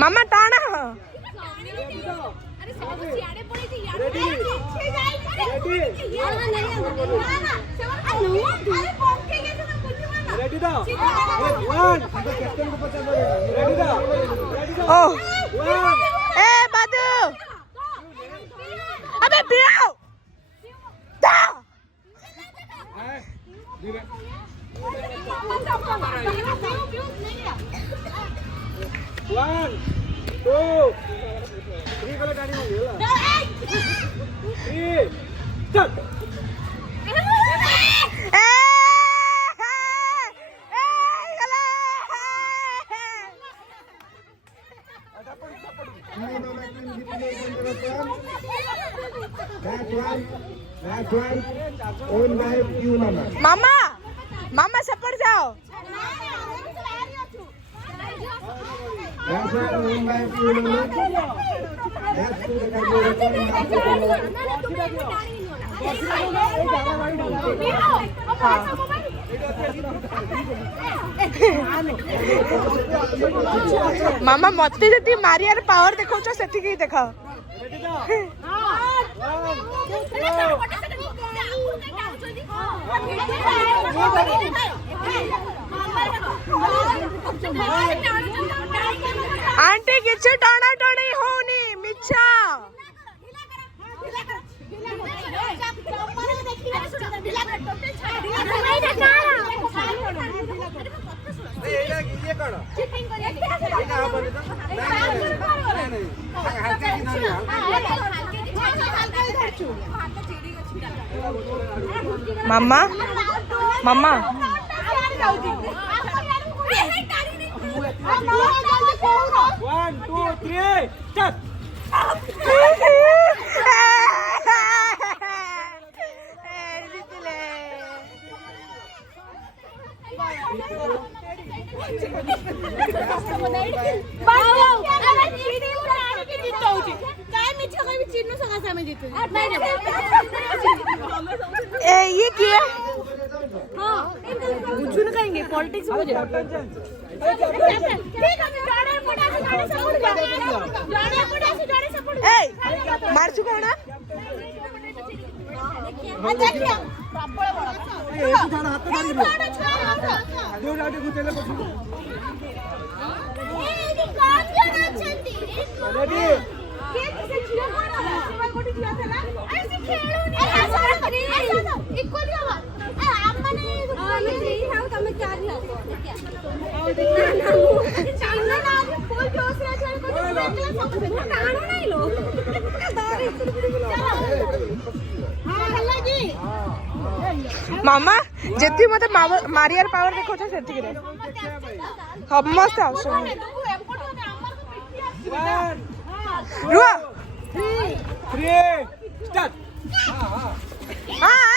मामा टाणा बादू अबे पियो One, two, three kalau tadi mobil lah. Three, start. मामा मामा सपड़ जाओ मामा मत जी मारियार पावर देखो से देख आंटी किसी टाणा टाणी होनी मिच्छा मामा मामा One, two, three, start. ये क्या कहेंगे पॉलिटिक्स हो जाए मार्चु कौन मामा जेती मते मारियार पावर देखो से सेती रे समस्त आसो रुआ 3 start. हां